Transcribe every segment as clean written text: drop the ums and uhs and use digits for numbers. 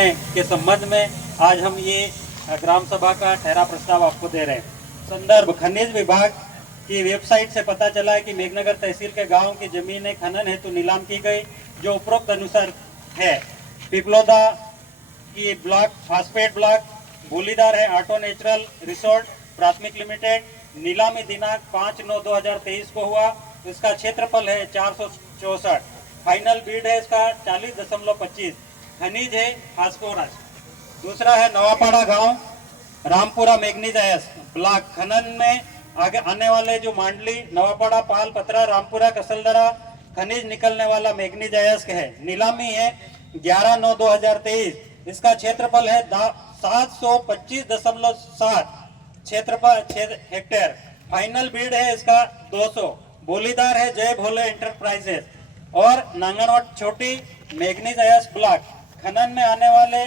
करने के संबंध में आज हम ये ग्राम सभा का ठहरा प्रस्ताव आपको दे रहे हैं। संदर्भ खनिज विभाग की वेबसाइट से पता चला है कि मेघनगर तहसील के गांव की जमीनें खनन हेतु नीलाम की गई, जो उपरोक्त अनुसार है। पिपलोदा की ब्लॉक फास्फेट ब्लॉक, बोलीदार है ऑटो नेचुरल रिसोर्ट प्राथमिक लिमिटेड, नीलामी दिनांक 5/9/2023 को हुआ। इसका क्षेत्रफल है 464, फाइनल बीड है इसका 40.25, खनिज है फास्फोरस। दूसरा है नवापाड़ा गांव, रामपुरा मैग्नीजाइज ब्लॉक, खनन में आगे आने वाले जो मांडली, नवापाड़ा, पाल, पतरा, रामपुरा, कसलदरा खनिज निकलने वाला मैग्नीजाइज है। नीलामी है 11/9/2023। इसका क्षेत्रफल है 725.7 क्षेत्रफल हेक्टेयर, फाइनल बीड है इसका 200। बोलीदार है जय भोले इंटरप्राइजेस और नांगनवाट छोटी मैग्नीजाइज ब्लॉक, खनन में आने वाले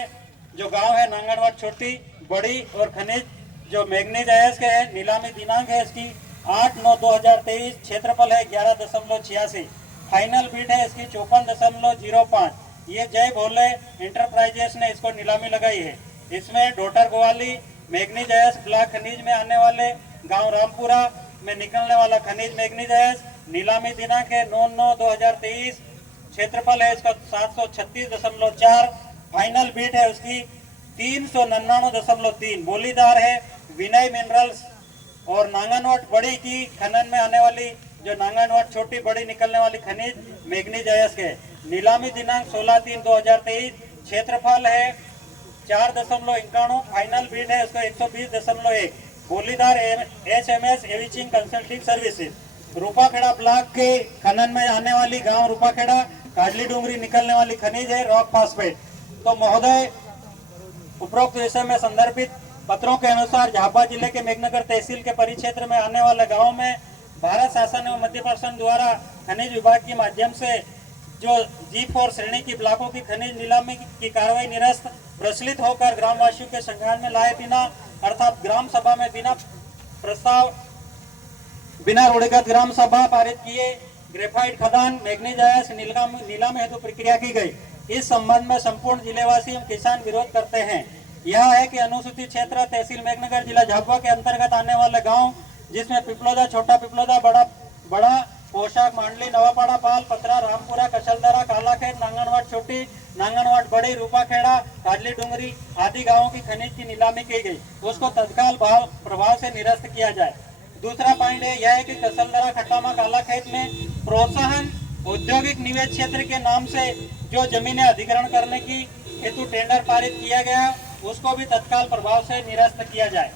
जो गांव है नांगनवाट छोटी, बड़ी और खनिज जो मैग्नीजाइज के है। नीलामी दिनांक है इसकी 8/9/2023, क्षेत्रफल है 11.86, फाइनल बीड है इसकी 54.05। ये जय भोले इंटरप्राइजेस ने इसको नीलामी लगाई है। इसमें डोटर गोवाली मैग्नीजाइज ब्लॉक, खनिज में आने वाले गांव रामपुरा में निकलने वाला खनिज मैग्नीजाइज, नीलामी दिनांक है 9/9/2023, क्षेत्रफल है इसका 736.4, फाइनल बीट है उसकी 399.3। बोलीदार है विनय मिनरल्स और नांगनवाट बड़ी की, खनन में आने वाली जो नांगनवाट छोटी बड़ी निकलने वाली खनिज मैग्नीजाइज के। नीलामी दिनांक 16/3/2023, क्षेत्रफल है 4.91, फाइनल बीड है उसका 120.1। बोलीदार HMS एविचिंग कंसल्टिंग सर्विसेज। रूपाखेड़ा ब्लॉक के खनन में आने वाली गांव रूपाखेड़ा, काजली डूंगरी निकलने वाली खनिज है रॉक फास्फेट। तो महोदय, उपरोक्त विषय में संदर्भित पत्रों के अनुसार झाबुआ जिले के मेघनगर तहसील के परिक्षेत्र में आने वाले गाँव में भारत शासन एवं मध्य प्रशासन द्वारा खनिज विभाग के माध्यम से जो G4 श्रेणी की ब्लॉकों की खनिज नीलामी की कार्रवाई निरस्त प्रचलित होकर ग्रामवासियों के संज्ञान में लाए बिना, अर्थात ग्राम सभा में बिना प्रस्ताव, बिना रूढ़िगत ग्राम सभा पारित किए ग्रेफाइट खदान मैग्नीजाइज नीलामी हेतु प्रक्रिया की गई। इस संबंध में संपूर्ण जिलेवासी एवं किसान विरोध करते हैं। यह है कि अनुसूचित क्षेत्र तहसील मेघनगर जिला झाबुआ के अंतर्गत आने वाले गाँव, जिसमें पिपलोदा, छोटा पिपलोदा, बड़ा पोशाक, मांडली, नवापाड़ा, पाल, पतरा, रामपुरा, कशलदरा, कालाखेत, नांगनवाट छोटी, नांगनवाट बड़ी, रूपाखेड़ा, काजली डूंगरी आदि गांवों की खनिज की नीलामी की गई, उसको तत्काल प्रभाव से निरस्त किया जाए। दूसरा पॉइंट यह है कि कसलदरा, खट्टामा, कालाखेत में प्रोत्साहन औद्योगिक निवेश क्षेत्र के नाम से जो जमीनें अधिग्रहण करने की हेतु टेंडर पारित किया गया, उसको भी तत्काल प्रभाव से निरस्त किया जाए।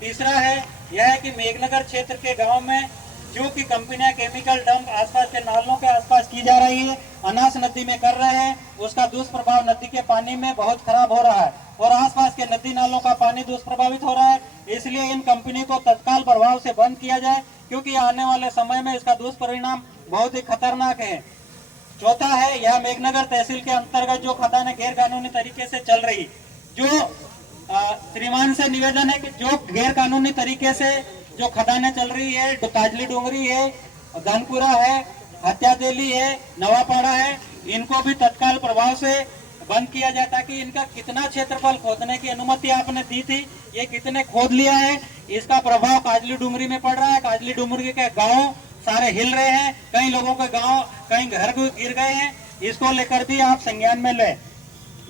तीसरा है यह है कि मेघनगर क्षेत्र के गाँव में जो कि कंपनियां केमिकल डंप आसपास के नालों के आसपास की जा रही है, अनास नदी में कर रहे हैं, उसका दुष्प्रभाव नदी के पानी में बहुत खराब हो रहा है और आसपास के नदी नालों का पानी दुष्प्रभावित हो रहा है। इसलिए इन कंपनी को तत्काल प्रभाव से बंद किया जाए, क्योंकि आने वाले समय में इसका दुष्परिणाम बहुत ही खतरनाक है। चौथा है, यह मेघनगर तहसील के अंतर्गत जो खदानें गैर कानूनी तरीके से चल रही, जो श्रीमान से निवेदन है कि जो गैर कानूनी तरीके से जो खदानें चल रही है, काजली डोंगरी है, धनपुरा है, हत्यादेली है, नवापाड़ा है, इनको भी तत्काल प्रभाव से बंद किया जाए, ताकि इनका कितना क्षेत्रफल खोदने की अनुमति आपने दी थी, ये कितने खोद लिया है, इसका प्रभाव काजली डूंगरी में पड़ रहा है। काजली डूंगरी के गाँव सारे हिल रहे हैं, कई लोगों के गाँव, कई घर गिर गए हैं, इसको लेकर भी आप संज्ञान में लें।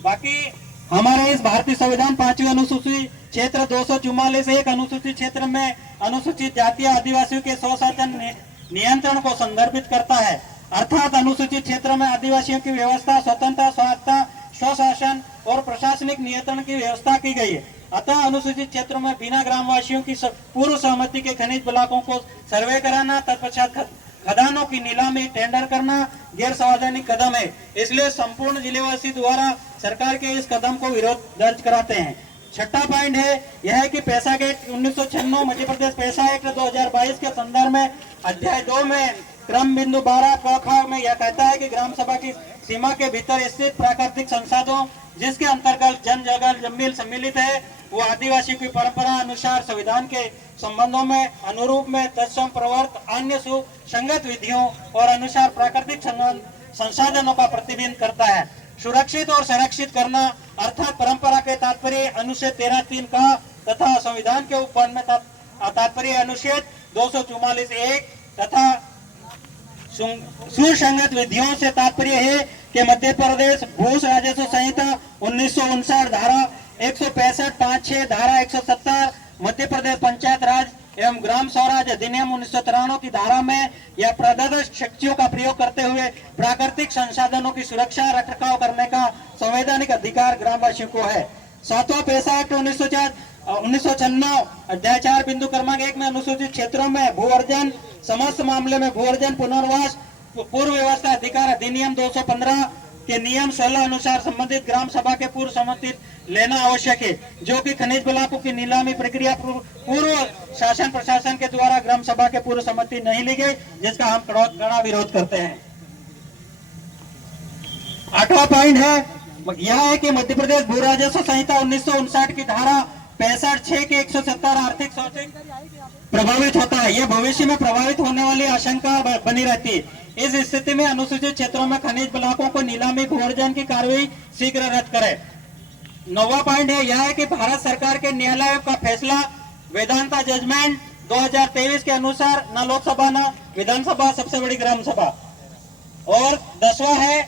बाकी हमारे इस भारतीय संविधान 5वीं अनुसूची क्षेत्र 244 अनुसूचित क्षेत्र में अनुसूचित जाति आदिवासियों के स्वशासन नियंत्रण को संदर्भित करता है, अर्थात अनुसूचित क्षेत्र में आदिवासियों की व्यवस्था, स्वतंत्रता, स्वायत्तता, स्वशासन और प्रशासनिक नियंत्रण की व्यवस्था की गई है। अतः अनुसूचित क्षेत्रों में बिना ग्रामवासियों की पूर्व सहमति के खनिज ब्लॉकों को सर्वे कराना, तत्पश्चात खदानों की नीलामी टेंडर करना गैर संवैधानिक कदम है। इसलिए संपूर्ण जिलेवासी द्वारा सरकार के इस कदम को विरोध दर्ज कराते हैं। छठा पॉइंट है यह है कि पैसा एक्ट 1996 मध्य प्रदेश पैसा एक्ट 2022 के संदर्भ में अध्याय 2 में क्रम बिंदु 12 क ख में यह कहता है कि ग्राम सभा की सीमा के भीतर स्थित प्राकृतिक संसाधनों जिसके अंतर्गत जन जंगल जमीन सम्मिलित है, वो आदिवासी की परंपरा अनुसार संविधान के संबंधों में अनुरूप में तत्सम प्रवर्त अन्य सुसंगत विधियों और अनुसार प्राकृतिक संसाधनों का प्रतिबिंब करता है। सुरक्षित और संरक्षित करना अर्थात परंपरा के तात्पर्य अनुच्छेद 13(3) का तथा संविधान के उपबंध में तात्पर्य अनुच्छेद 244(1) तथा सुसंगत विधियों से तात्पर्य है कि मध्य प्रदेश भू राजस्व संहिता 1959 धारा 165, 5(6) धारा 170, मध्य प्रदेश पंचायत राज एवं ग्राम स्वराज अधिनियम 1993 की धारा में यह प्रदत्त शक्तियों का प्रयोग करते हुए प्राकृतिक संसाधनों की सुरक्षा रखरखाव करने का संवैधानिक अधिकार ग्रामवासियों को है। 7वां पैसा एक्ट 1996 अध्याय 4 बिंदु क्रमांक 1 में अनुसूचित क्षेत्रों में भू अर्जन समस्त मामले में भू अर्जन पुनर्वास पूर्व व्यवस्था अधिकार अधिनियम 215 के नियम 16 अनुसार संबंधित ग्राम सभा के पूर्व सम्मति लेना आवश्यक है, जो कि खनिज ब्लॉकों की नीलामी प्रक्रिया पूर्व शासन प्रशासन के द्वारा ग्राम सभा के पूर्व सम्मति नहीं ली गई, जिसका हम कड़ा विरोध करते हैं। 8वां पॉइंट यह है कि मध्य प्रदेश भू राजस्व संहिता 1959 की धारा 65(6) के 170 आर्थिक शोषण प्रभावित होता है। यह भविष्य में प्रभावित होने वाली आशंका बनी रहती है। इस स्थिति में अनुसूचित क्षेत्रों में खनिज ब्लॉकों को नीलामी भू अर्जन की कार्रवाई शीघ्र रद्द करे। 9वां पॉइंट यह है कि भारत सरकार के न्यायालय का फैसला वेदांता जजमेंट 2023 के अनुसार न लोकसभा न विधानसभा सबसे बड़ी ग्राम सभा। और 10वां है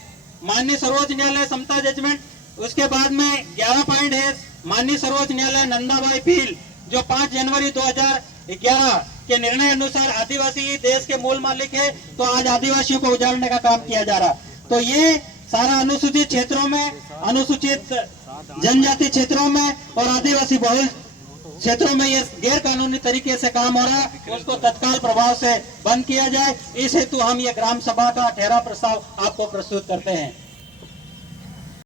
माननीय सर्वोच्च न्यायालय समता जजमेंट। उसके बाद में 11 पॉइंट है माननीय सर्वोच्च न्यायालय नंदाबाई पील, जो 5 जनवरी 2011 के निर्णय अनुसार आदिवासी देश के मूल मालिक है, तो आज आदिवासियों को उजाड़ने का काम किया जा रहा। तो ये सारा अनुसूचित क्षेत्रों में, अनुसूचित जनजाति क्षेत्रों में और आदिवासी बहुल क्षेत्रों में ये गैर कानूनी तरीके से काम हो रहा है, उसको तत्काल प्रभाव से बंद किया जाए। इस हेतु हम ये ग्राम सभा का ठहराव प्रस्ताव आपको प्रस्तुत करते हैं।